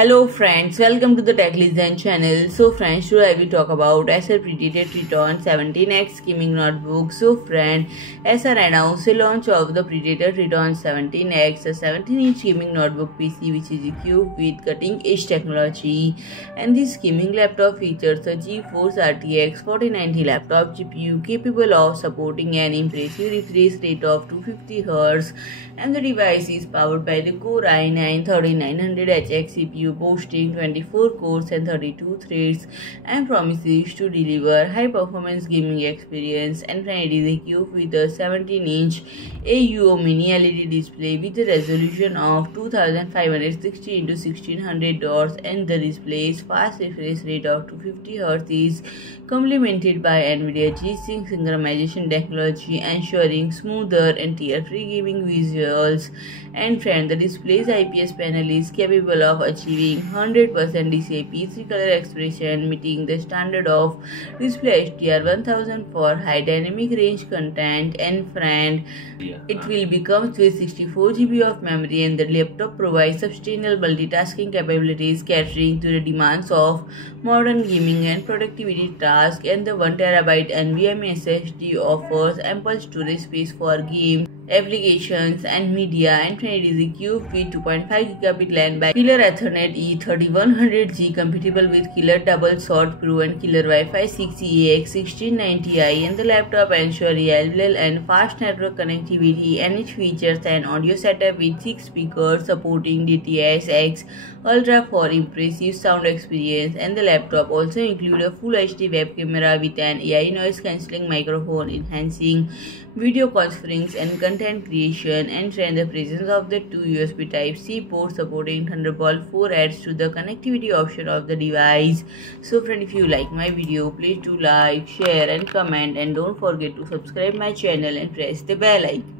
Hello friends, welcome to the Tech Design channel. So friends, today I will talk about Acer Predator Triton 17X gaming notebook. So friend, Acer announced the launch of the Predator Triton 17X, a 17-inch gaming notebook PC which is equipped with cutting-edge technology. And this gaming laptop features a GeForce RTX 4090 laptop GPU capable of supporting an impressive refresh rate of 250Hz. And the device is powered by the Core i9-13900HX CPU boasting 24 cores and 32 threads and promises to deliver high-performance gaming experience. And it is equipped with a 17-inch AUO mini LED display with a resolution of 2560 x 1600 dots, and the display's fast refresh rate of 250Hz is complemented by NVIDIA G-SYNC synchronization technology, ensuring smoother and tear-free gaming visuals. And friend, the display's IPS panel is capable of achieving 100% dissipation color expression, meeting the standard of DisplayHDR 1000 for high dynamic range content. And friend, it will become with 64GB of memory, and the laptop provides substantial multitasking capabilities catering to the demands of modern gaming and productivity tasks. And the 1TB NVMe SSD offers ample storage space for games, applications and media. And it is equipped with 2.5 Gigabit LAN by Killer Ethernet E3100G, compatible with Killer DoubleShot Pro and Killer Wi-Fi 6EX 1690i. And the laptop ensures reliable and fast network connectivity, and it features an audio setup with 6 speakers supporting DTS-X Ultra for impressive sound experience. And the laptop also includes a Full HD web camera with an AI noise cancelling microphone, enhancing video conferencing and content creation. And the presence of the two USB Type-C ports supporting Thunderbolt 4 adds to the connectivity option of the device. So friend, if you like my video, please do like, share and comment, and don't forget to subscribe my channel and press the bell icon.